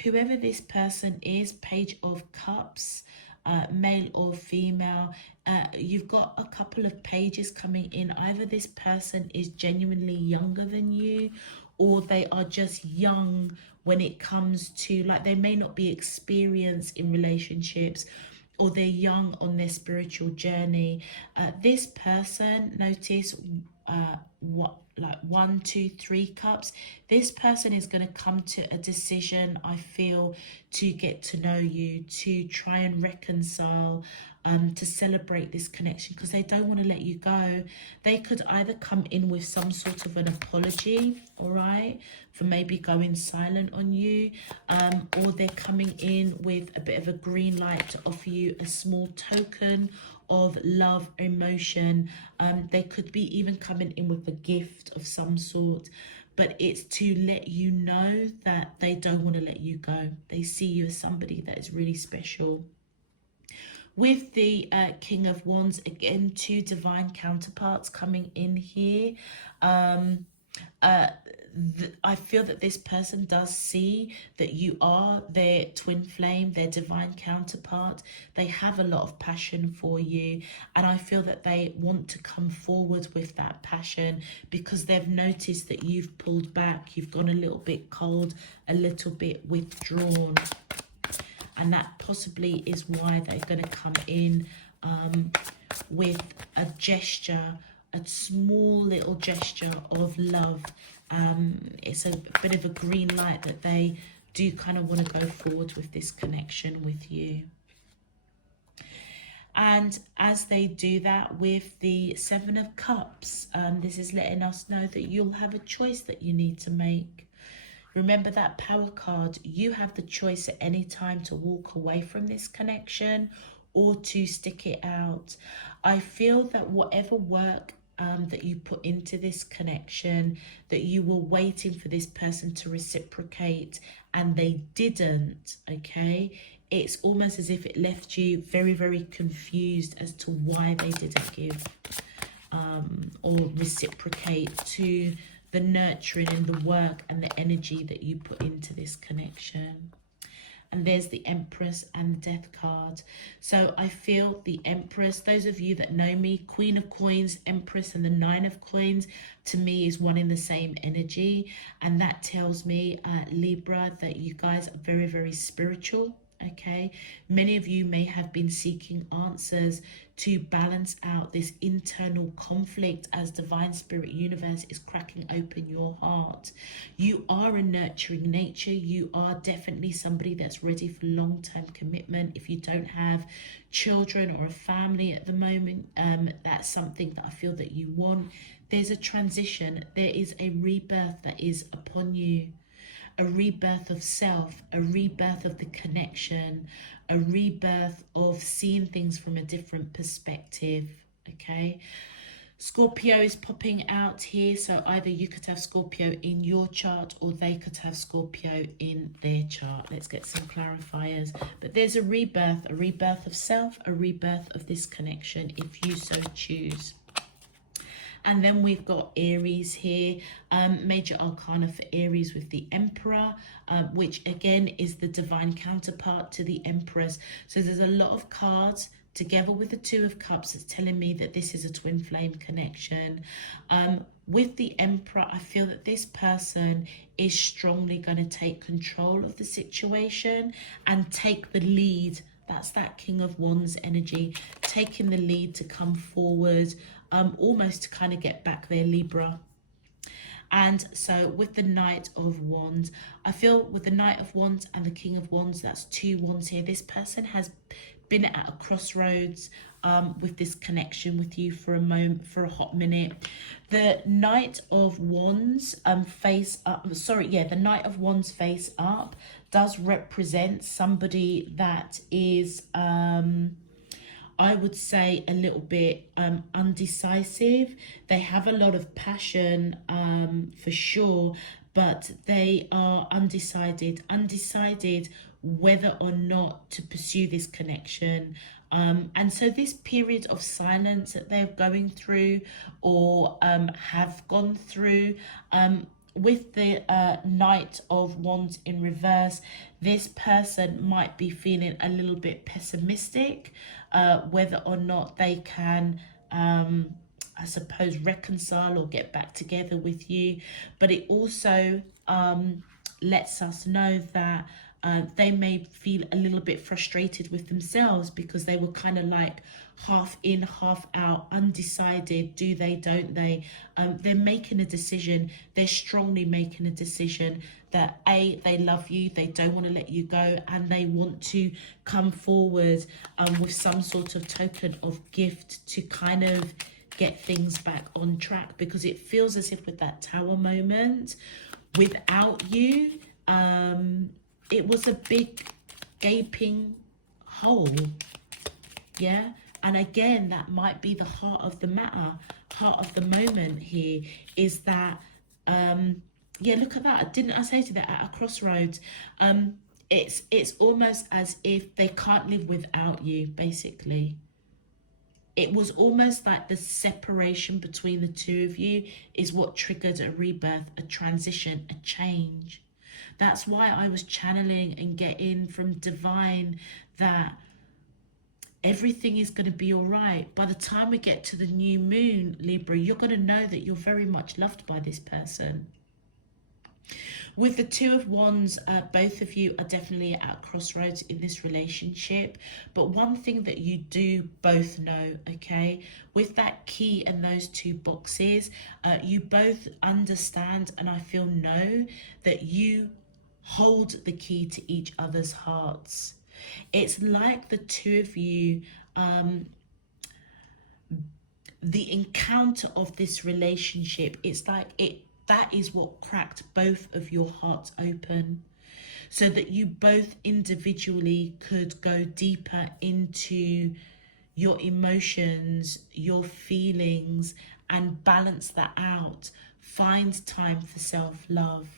Whoever this person is, Page of Cups, male or female, you've got a couple of pages coming in. Either this person is genuinely younger than you, or they are just young when it comes to, like, they may not be experienced in relationships, or they're young on their spiritual journey. This person, notice what, like 1, 2, 3 cups. This person is going to come to a decision, I feel, to get to know you, to try and reconcile, to celebrate this connection, because they don't want to let you go. They could either come in with some sort of an apology, all right, for maybe going silent on you, or they're coming in with a bit of a green light to offer you a small token of love, emotion. They could be even coming in with a gift of some sort, but it's to let you know that they don't want to let you go. They see you as somebody that is really special. With the King of Wands, again, 2 divine counterparts coming in here. I feel that this person does see that you are their twin flame, their divine counterpart. They have a lot of passion for you, and I feel that they want to come forward with that passion because they've noticed that you've pulled back, you've gone a little bit cold, a little bit withdrawn, and that possibly is why they're going to come in with a gesture, a small little gesture of love. It's a bit of a green light that they do kind of want to go forward with this connection with you. And as they do that with the 7 of Cups, this is letting us know that you'll have a choice that you need to make. Remember that Power card, you have the choice at any time to walk away from this connection or to stick it out. I feel that whatever work that you put into this connection, that you were waiting for this person to reciprocate and they didn't, okay? It's almost as if it left you very, very confused as to why they didn't give or reciprocate to the nurturing and the work and the energy that you put into this connection. And there's the Empress and the Death card. So I feel the Empress, those of you that know me, Queen of Coins, Empress and the 9 of Coins, to me is one in the same energy. And that tells me, Libra, that you guys are very, very spiritual. Okay, many of you may have been seeking answers to balance out this internal conflict as divine spirit universe is cracking open your heart. You are a nurturing nature. You are definitely somebody that's ready for long-term commitment. If you don't have children or a family at the moment, that's something that I feel that you want. There's a transition. There is a rebirth that is upon you. A rebirth of self, a rebirth of the connection, a rebirth of seeing things from a different perspective, okay? Scorpio is popping out here, so either you could have Scorpio in your chart or they could have Scorpio in their chart. Let's get some clarifiers. But there's a rebirth of self, a rebirth of this connection if you so choose. And then we've got Aries here, major arcana for Aries with the Emperor, which again is the divine counterpart to the Empress. So there's a lot of cards together with the Two of Cups that's telling me that this is a twin flame connection. With the Emperor, I feel that this person is strongly going to take control of the situation and take the lead. That's that King of Wands energy, taking the lead to come forward, almost to kind of get back their Libra. And so with the Knight of Wands, I feel with the Knight of Wands and the King of Wands, that's two wands here. This person has been at a crossroads with this connection with you for a moment, for a hot minute. The Knight of Wands face up, the Knight of Wands face up does represent somebody that is I would say a little bit undecisive. They have a lot of passion for sure, but they are undecided whether or not to pursue this connection. And so this period of silence that they're going through or have gone through, with the Knight of Wands in reverse, this person might be feeling a little bit pessimistic, whether or not they can, I suppose, reconcile or get back together with you. But it also lets us know that they may feel a little bit frustrated with themselves because they were kind of like half in, half out, undecided. Do they, don't they? They're making a decision. They're strongly making a decision that they love you, they don't want to let you go, and they want to come forward with some sort of token of gift to kind of get things back on track, because it feels as if with that Tower moment, without you, it was a big gaping hole. Yeah. And again, that might be the heart of the matter, heart of the moment here, is that yeah, look at that. Didn't I say to that, at a crossroads? It's almost as if they can't live without you, basically. It was almost like the separation between the two of you is what triggered a rebirth, a transition, a change. That's why I was channeling and getting from divine that everything is going to be all right. By the time we get to the new moon, Libra, you're going to know that you're very much loved by this person. With the Two of Wands, both of you are definitely at crossroads in this relationship. But one thing that you do both know, okay, with that key and those two boxes, you both understand, and I feel know that you hold the key to each other's hearts. It's like the two of you, the encounter of this relationship, it's like that is what cracked both of your hearts open, so that you both individually could go deeper into your emotions, your feelings, and balance that out. Find time for self-love,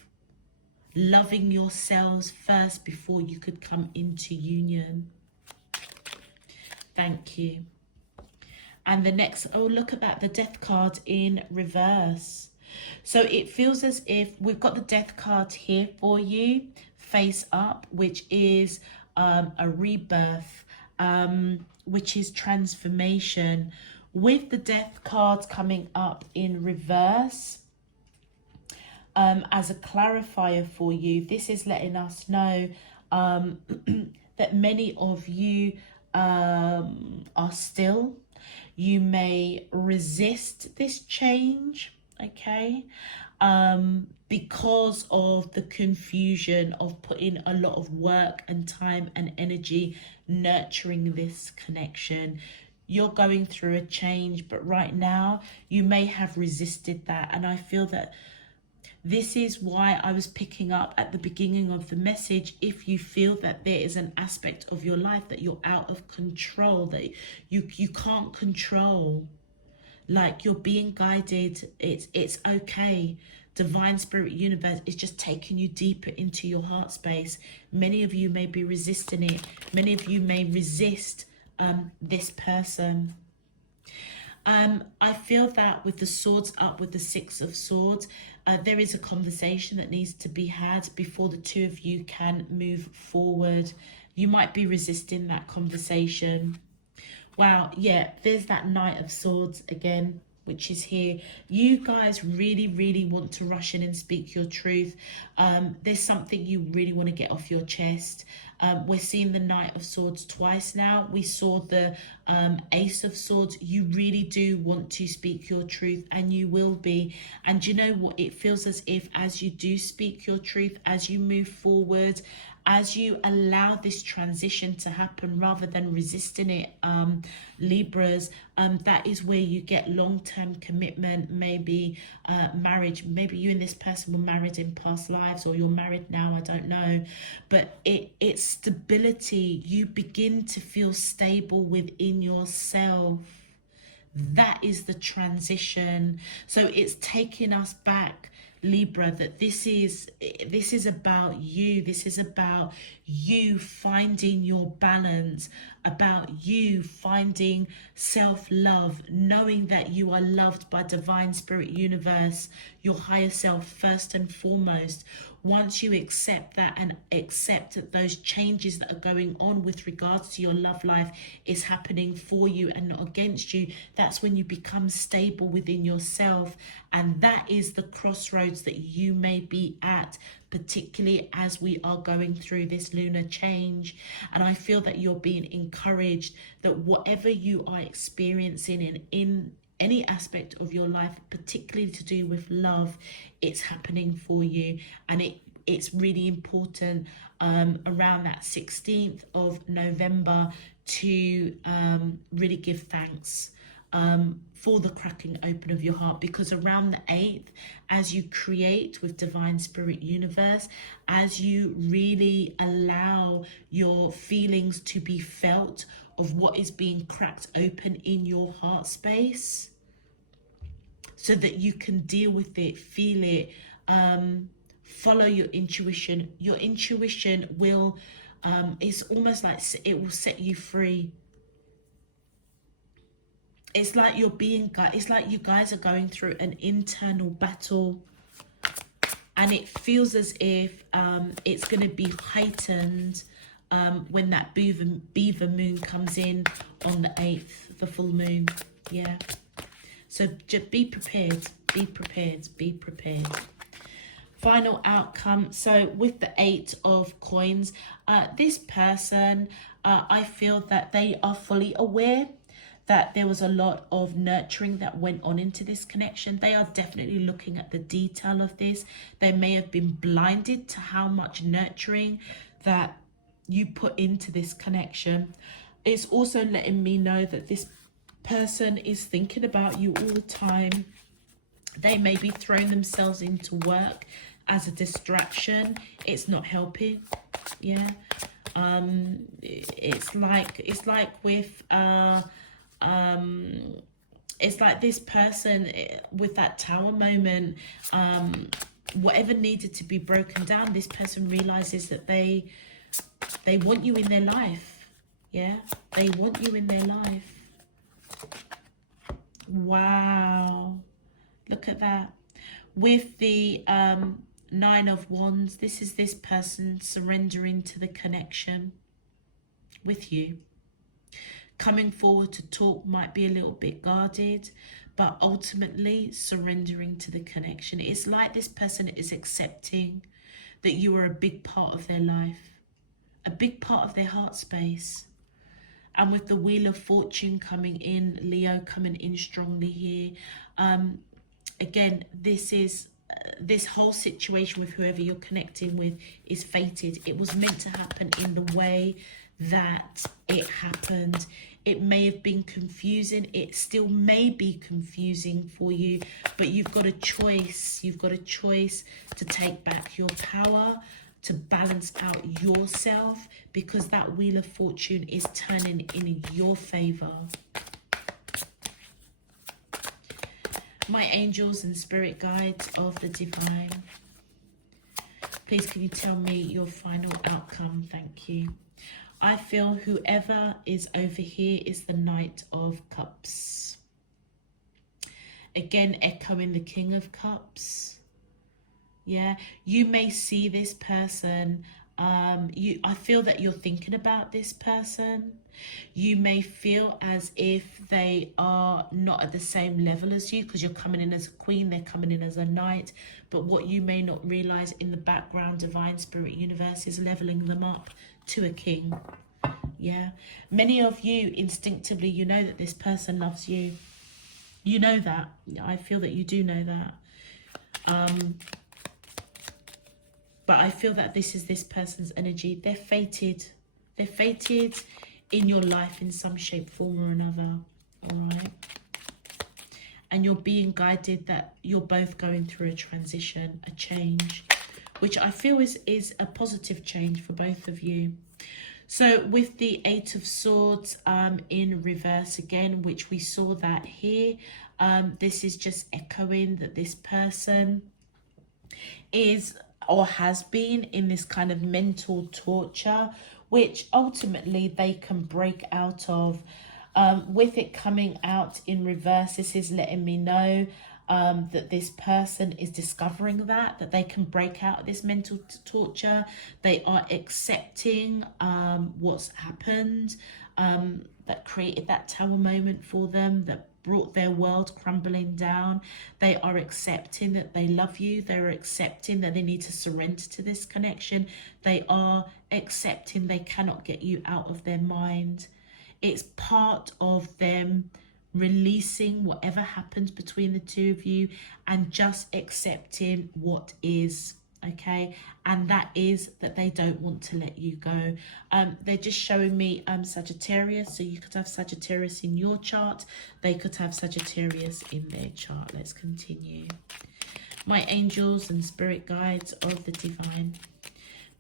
loving yourselves first before you could come into union. Thank you. And the next, oh, look at that, the Death card in reverse. So it feels as if we've got the Death card here for you, face up, which is a rebirth, which is transformation. With the Death card coming up in reverse, as a clarifier for you, this is letting us know that many of you are still. You may resist this change, okay, because of the confusion of putting a lot of work and time and energy nurturing this connection. You're going through a change, but right now you may have resisted that. And I feel that this is why I was picking up at the beginning of the message. If you feel that there is an aspect of your life that you're out of control, that you can't control, like you're being guided, it's okay. Divine Spirit Universe is just taking you deeper into your heart space. Many of you may be resisting it. Many of you may resist this person. I feel that with the swords up, with the Six of Swords, there is a conversation that needs to be had before the two of you can move forward. You might be resisting that conversation. Wow, yeah, there's that Knight of Swords again, which is here. You guys really want to rush in and speak your truth. There's something you really want to get off your chest. We're seeing the Knight of Swords twice now. We saw the Ace of Swords. You really do want to speak your truth, and you will be. And you know what? It feels as if as you do speak your truth, as you move forward, as you allow this transition to happen rather than resisting it, Libras, that is where you get long-term commitment, maybe marriage. Maybe you and this person were married in past lives, or you're married now, I don't know. But it's stability. You begin to feel stable within yourself. That is the transition. So it's taking us back, Libra, that this is about you. This is about you finding your balance, about you finding self-love, knowing that you are loved by Divine Spirit Universe, your higher self first and foremost. Once you accept that and accept that those changes that are going on with regards to your love life is happening for you and not against you, that's when you become stable within yourself. And that is the crossroads that you may be at, particularly as we are going through this lunar change. And I feel that you're being encouraged that whatever you are experiencing in any aspect of your life, particularly to do with love, it's happening for you. And it's really important around that 16th of November to really give thanks for the cracking open of your heart, because around the 8th, as you create with Divine Spirit Universe, as you really allow your feelings to be felt of what is being cracked open in your heart space, so that you can deal with it, feel it, follow your intuition. Your intuition will, it's almost like it will set you free. It's like you're being, it's like you guys are going through an internal battle, and it feels as if it's going to be heightened when that beaver moon comes in on the 8th, the full moon. Yeah. So just be prepared, be prepared, be prepared. Final outcome. So with the 8 of coins, this person, I feel that they are fully aware that there was a lot of nurturing that went on into this connection. They are definitely looking at the detail of this. They may have been blinded to how much nurturing that you put into this connection. It's also letting me know that this person is thinking about you all the time. They may be throwing themselves into work as a distraction. It's not helping. Yeah. It's like with it's like this person with that tower moment, whatever needed to be broken down, this person realizes that they want you in their life. Yeah, they want you in their life. Wow, look at that. With the 9 of Wands, this is this person surrendering to the connection with you. Coming forward to talk might be a little bit guarded, but ultimately surrendering to the connection. It's like this person is accepting that you are a big part of their life. a big part of their heart space. And with the Wheel of Fortune coming in, Leo coming in strongly here. Again, this whole situation with whoever you're connecting with is fated. It was meant to happen in the way that it happened. It may have been confusing. It still may be confusing for you, but you've got a choice. You've got a choice to take back your power, to balance out yourself, because that Wheel of Fortune is turning in your favor. My angels and spirit guides of the divine, please can you tell me your final outcome? Thank you. I feel whoever is over here is the Knight of Cups. Again, echoing the King of Cups. Yeah, you may see this person. I feel that you're thinking about this person. You may feel as if they are not at the same level as you, because you're coming in as a queen, they're coming in as a knight. But what you may not realize, in the background, divine spirit universe is leveling them up to a king. Yeah, many of you instinctively, you know that this person loves you. You know that. I feel that you do know that. But I feel that this is this person's energy. They're fated. They're fated in your life in some shape, form or another. All right. And you're being guided that you're both going through a transition, a change, which I feel is a positive change for both of you. So with the Eight of Swords in reverse again, which we saw that here, this is just echoing that this person is or has been in this kind of mental torture, which ultimately they can break out of. With it coming out in reverse, this is letting me know that this person is discovering that they can break out of this mental torture. They are accepting what's happened, that created that tower moment for them, that brought their world crumbling down. They are accepting that they love you. They're accepting that they need to surrender to this connection. They are accepting they cannot get you out of their mind. It's part of them releasing whatever happened between the two of you and just accepting what is. Okay, and that is that they don't want to let you go. They're just showing me Sagittarius, so you could have Sagittarius in your chart. They could have Sagittarius in their chart. Let's continue. My angels and spirit guides of the divine,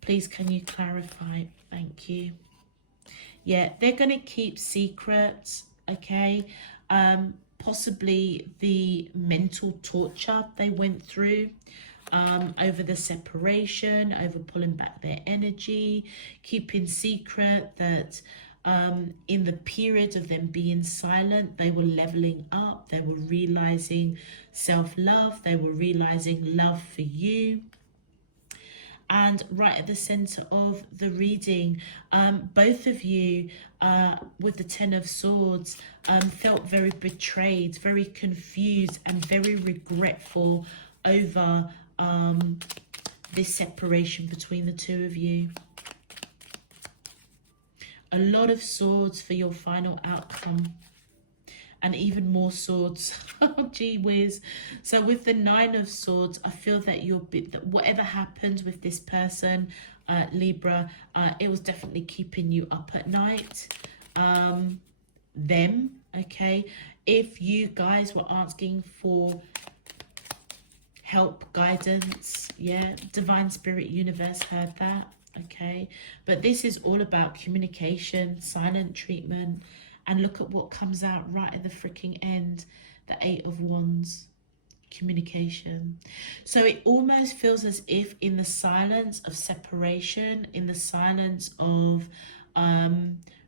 please can you clarify? Thank you. Yeah, they're going to keep secrets. Okay, possibly the mental torture they went through, over the separation, over pulling back their energy, keeping secret that in the period of them being silent, they were leveling up, they were realizing self-love, they were realizing love for you. And right at the center of the reading, both of you with the Ten of Swords felt very betrayed, very confused and very regretful over this separation between the two of you. A lot of swords for your final outcome, and even more swords. Oh, gee whiz. So with the Nine of Swords, I feel that whatever happens with this person, Libra, it was definitely keeping you up at night. Okay, if you guys were asking for help, guidance, yeah, divine spirit universe heard that. Okay, but this is all about communication, silent treatment, and look at what comes out right at the freaking end, the Eight of Wands, communication. So it almost feels as if in the silence of separation, in the silence of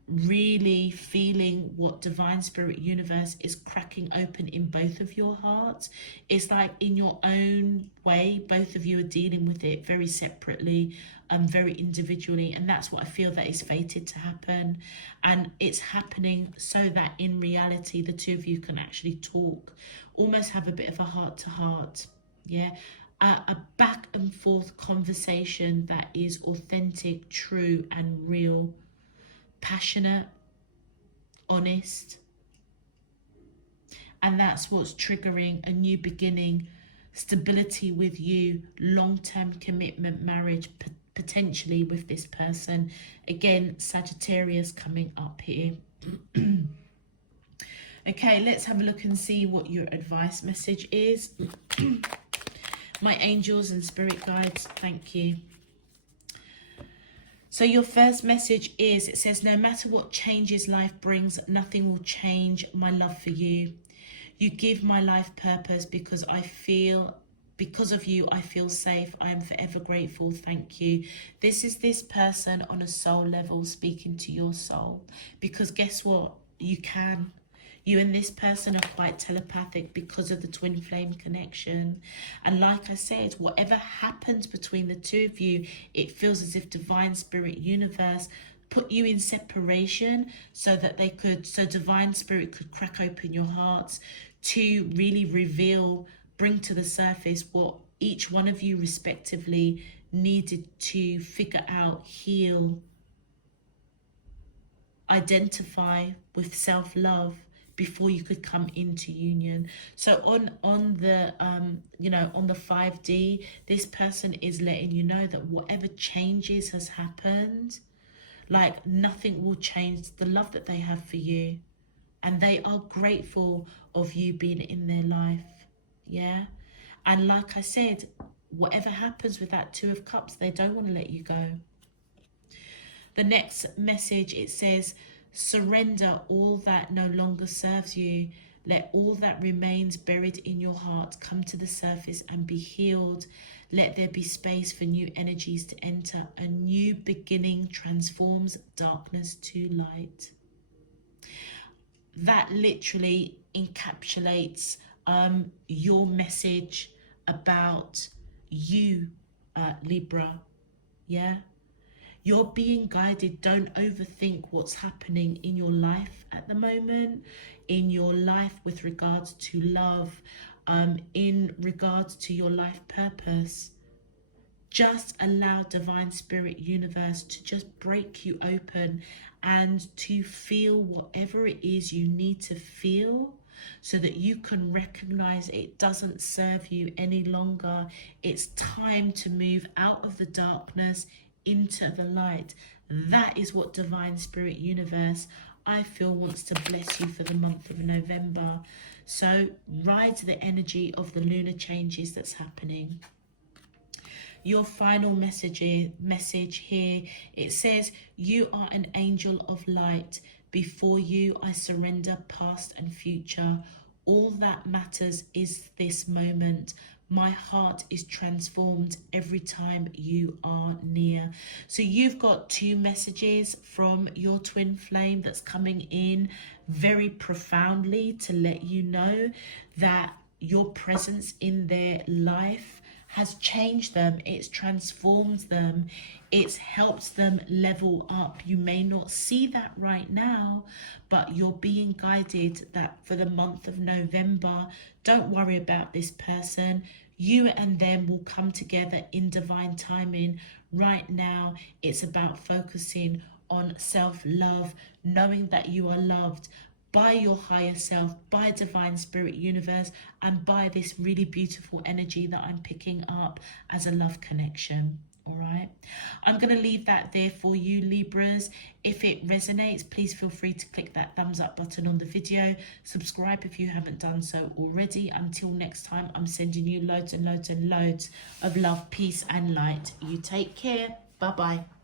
really feeling what divine spirit universe is cracking open in both of your hearts, it's like in your own way, both of you are dealing with it very separately, very individually, and that's what I feel that is fated to happen. And it's happening so that in reality the two of you can actually talk, almost have a bit of a heart to heart. Yeah, a back and forth conversation that is authentic, true and real, passionate, honest. And that's what's triggering a new beginning, stability with you, long-term commitment, marriage, potentially with this person. Again, Sagittarius coming up here. Okay, let's have a look and see what your advice message is. My angels and spirit guides, thank you. So your first message is, it says, no matter what changes life brings, nothing will change my love for you. You give my life purpose because of you, I feel safe. I am forever grateful. Thank you. This is this person on a soul level speaking to your soul. Because guess what? You can. You and this person are quite telepathic because of the twin flame connection. And like I said, whatever happens between the two of you, it feels as if divine spirit universe put you in separation so that divine spirit could crack open your hearts to really reveal, bring to the surface what each one of you respectively needed to figure out, heal, identify with self-love before you could come into union. So on the 5D, this person is letting you know that whatever changes has happened, like nothing will change the love that they have for you, and they are grateful of you being in their life. Yeah. And like I said, whatever happens with that Two of Cups, they don't want to let you go. The next message, it says, surrender all that no longer serves you. Let all that remains buried in your heart come to the surface and be healed. Let there be space for new energies to enter. A new beginning transforms darkness to light. That literally encapsulates your message about you, Libra. Yeah. You're being guided. Don't overthink what's happening in your life at the moment, in your life with regards to love, in regards to your life purpose. Just allow divine spirit universe to just break you open and to feel whatever it is you need to feel, so that you can recognize it doesn't serve you any longer. It's time to move out of the darkness into the light. That is what divine spirit universe, I feel, wants to bless you for the month of November. So ride the energy of the lunar changes that's happening. Your final message here, it says, you are an angel of light. Before you, I surrender past and future. All that matters is this moment. My heart is transformed every time you are near. So you've got two messages from your twin flame that's coming in very profoundly to let you know that your presence in their life has changed them, it's transformed them, it's helped them level up. You may not see that right now, but you're being guided that for the month of November, don't worry about this person. You and them will come together in divine timing. Right now, it's about focusing on self-love, knowing that you are loved by your higher self, by divine spirit universe, and by this really beautiful energy that I'm picking up as a love connection. All right, I'm going to leave that there for you, Libras. If it resonates, please feel free to click that thumbs up button on the video. Subscribe if you haven't done so already. Until next time, I'm sending you loads and loads and loads of love, peace and light. You take care. Bye-bye.